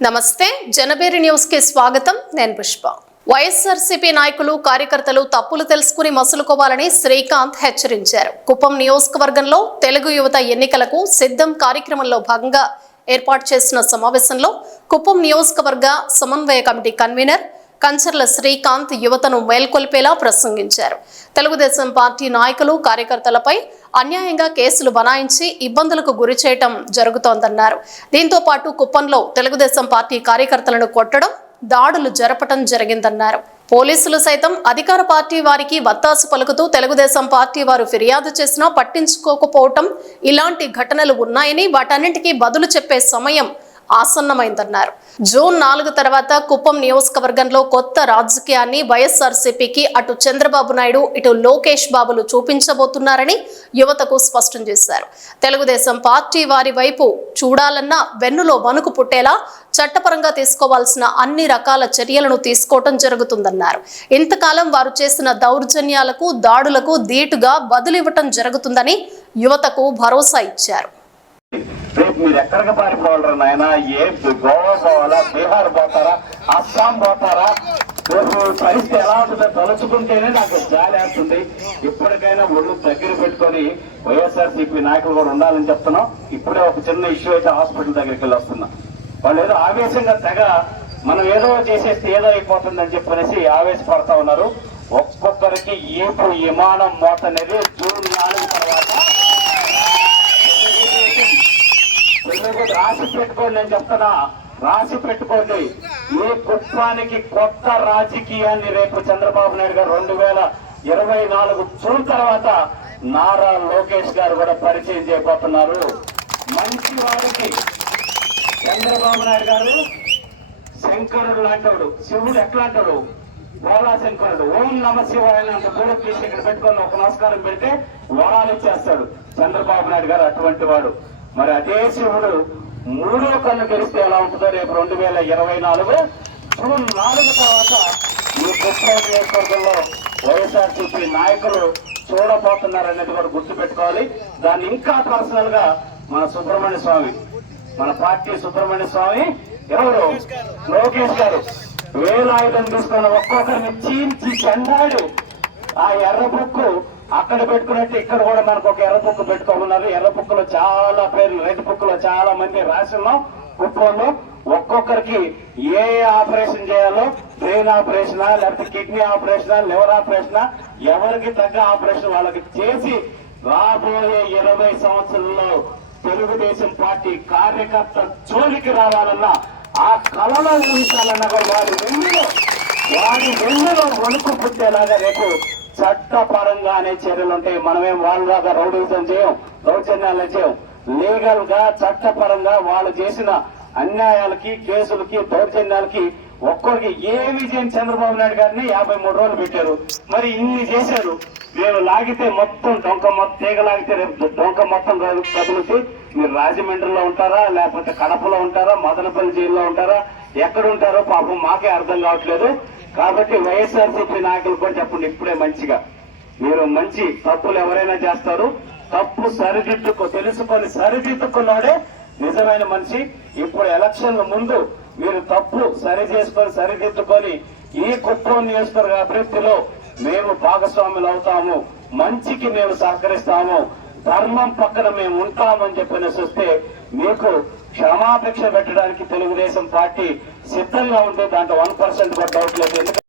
నమస్తే జనబేరి న్యూస్కి స్వాగతం. నేను పుష్ప. వైఎస్ఆర్సీపీ నాయకులు కార్యకర్తలు తప్పులు తెలుసుకుని మసులుకోవాలని శ్రీకాంత్ హెచ్చరించారు. కుప్పం నియోజకవర్గంలో తెలుగు యువత ఎన్నికలకు సిద్ధం కార్యక్రమంలో భాగంగా ఏర్పాటు చేసిన సమావేశంలో కుప్పం నియోజకవర్గ సమన్వయ కమిటీ కన్వీనర్ కంచర్ల శ్రీకాంత్ యువతను మేల్కొల్పేలా ప్రసంగించారు. తెలుగుదేశం పార్టీ నాయకులు కార్యకర్తలపై అన్యాయంగా కేసులు బనాయించి ఇబ్బందులకు గురి చేయటం జరుగుతోందన్నారు. దీంతో పాటు కుప్పంలో తెలుగుదేశం పార్టీ కార్యకర్తలను కొట్టడం దాడులు జరపటం జరిగిందన్నారు. పోలీసులు సైతం అధికార పార్టీ వారికి వత్తాసు పలుకుతూ తెలుగుదేశం పార్టీ వారు ఫిర్యాదు చేసినా పట్టించుకోకపోవటం ఇలాంటి ఘటనలు ఉన్నాయని వాటన్నింటికీ బదులు చెప్పే సమయం ఆసన్నమైందన్నారు. జూన్ నాలుగు తర్వాత కుప్పం నియోజకవర్గంలో కొత్త రాజకీయాన్ని వైఎస్ఆర్సీపీకి అటు చంద్రబాబు నాయుడు ఇటు లోకేష్ బాబులు చూపించబోతున్నారని యువతకు స్పష్టం చేశారు. తెలుగుదేశం పార్టీ వారి వైపు చూడాలన్నా వెన్నులో వణుకు పుట్టేలా చట్టపరంగా తీసుకోవాల్సిన అన్ని రకాల చర్యలను తీసుకోవటం జరుగుతుందన్నారు. ఇంతకాలం వారు చేసిన దౌర్జన్యాలకు దాడులకు ధీటుగా బదులివ్వటం జరుగుతుందని యువతకు భరోసా ఇచ్చారు. రేపు మీరు ఎక్కడికి పారిపోవాలరా నాయన? ఏ గోవా పోవాలా బీహార్ పోతారా? అస్సాం పోతారా? రేపు పరిస్థితి ఎలా ఉంటుందో తలుచుకుంటేనే నాకు జాలి వేస్తుంది. ఇప్పటికైనా ఒళ్ళు దగ్గర పెట్టుకొని వైఎస్ఆర్సీపీ నాయకులు కూడా ఉండాలని చెప్తున్నాం. ఇప్పుడే ఒక చిన్న ఇష్యూ అయితే హాస్పిటల్ దగ్గరికి వెళ్ళి వస్తున్నా. వాళ్ళు ఏదో ఆవేశంగా తెగ మనం ఏదో చేసేస్తే ఏదో అయిపోతుందని చెప్పనేసి ఆవేశపడతా ఉన్నారు. ఒక్కొక్కరికి ఏపు విమానం మోత అనేది జూన్ నాలుగు తర్వాత రాసి పెట్టుకోండి నేను చెప్తున్నా. రాసి పెట్టుకోండి. ఈ కుప్పానికి కొత్త రాజకీయాన్ని రేపు చంద్రబాబు నాయుడు గారు రెండు వేల ఇరవై నాలుగు జూన్ తర్వాత నారా లోకేష్ గారు కూడా పరిచయం చేయబోతున్నారు. మంచి వారికి చంద్రబాబు నాయుడు గారు శంకరుడు లాంటివాడు శివుడు ఎట్లాంటాడు? వరా శంకరుడు. ఓం నమ శివాయ అంత తీసి ఇక్కడ పెట్టుకొని ఒక నమస్కారం పెడితే వరాలు ఇచ్చేస్తాడు చంద్రబాబు నాయుడు గారు అటువంటి వాడు. మరి అదే శివుడు మూడో కన్ను తెరిస్తే ఎలా ఉంటుందో రేపు రెండు వేల ఇరవై నాలుగు జూన్ నాలుగు తర్వాత ఈ కృష్ణా నియోజకవర్గంలో వైఎస్ఆర్సీపీ నాయకులు చూడబోతున్నారనేది కూడా గుర్తు పెట్టుకోవాలి దాన్ని ఇంకా పర్సనల్గా మన సుబ్రహ్మణ్య స్వామి మన పార్టీ సుబ్రహ్మణ్య స్వామి ఎవరు? లోకేష్ గారు. వేలాయుధం తీసుకున్న ఒక్కొక్కరిని చీల్చి చెండాడు ఆ ఎర్ర బుక్కు అక్కడ పెట్టుకున్నట్టు ఇక్కడ కూడా మనకు ఒక ఎర్ర బుక్ పెట్టుకోమన్నారు. ఎర్ర బుక్ చాలా పేర్లు రెడ్ బుక్ చాలా మంది రాసిన్నాం కుప్పంలో ఒక్కొక్కరికి ఏ ఆపరేషన్ చేయాలో బ్రెయిన్ ఆపరేషనా లేకపోతే కిడ్నీ ఆపరేషనా లివర్ ఆపరేషనా ఎవరికి తగ్గ ఆపరేషన్ వాళ్ళకి చేసి రాబోయే ఇరవై సంవత్సరంలో తెలుగుదేశం పార్టీ కార్యకర్త జోలికి రావాలన్నా ఆ కళలో ఊహించాలన్నా కూడా వారి వెన్నులో వారి వెన్నులో వణుకు పుట్టేలాగా రేపు చట్టపరంగానే చర్యలు ఉంటాయి మనమేం వాళ్ళలాగా రౌడీజం చేయం దౌర్జన్యాలు చేయం. లీగల్గా చట్టపరంగా వాళ్ళు చేసిన అన్యాయాలకి కేసులకి దౌర్జన్యాలకి ఒక్కరికి ఏ విజయం చంద్రబాబు నాయుడు గారిని యాభై మూడు రోజులు పెట్టారు. మరి ఇన్ని చేశారు. మేము లాగితే మొత్తం డొంక మొత్తం తీగ లాగితే రేపు డొంక మొత్తం కదులుతూ మీరు రాజమండ్రిలో ఉంటారా లేకపోతే కడపలో ఉంటారా మదనపల్లి జైల్లో ఉంటారా ఎక్కడ ఉంటారో పాపం మాకే అర్థం కావట్లేదు. కాబట్టి వైఎస్ఆర్సీపీ నాయకులు కూడా చెప్పండి ఇప్పుడే మంచిగా. మీరు మంచి తప్పులు ఎవరైనా చేస్తారు తప్పు సరిదిద్దుకో తెలుసుకొని సరిదిద్దుకున్నాడే నిజమైన మనిషి. ఇప్పుడు ఎలక్షన్ల ముందు మీరు తప్పు సరి చేసుకొని సరిదిద్దుకొని ఈ కుప్పం నియోజకవర్గ అభివృద్ధిలో మేము భాగస్వాములు అవుతాము మంచికి మేము సహకరిస్తాము ధర్మం పక్కన మేము ఉంటామని చెప్పిన వస్తే మీకు క్షమాపేక్ష పెట్టడానికి తెలుగుదేశం పార్టీ సిద్ధంగా ఉంటే దాంట్లో వన్ పర్సెంట్ కూడా డౌట్ లేదు. ఎందుకంటే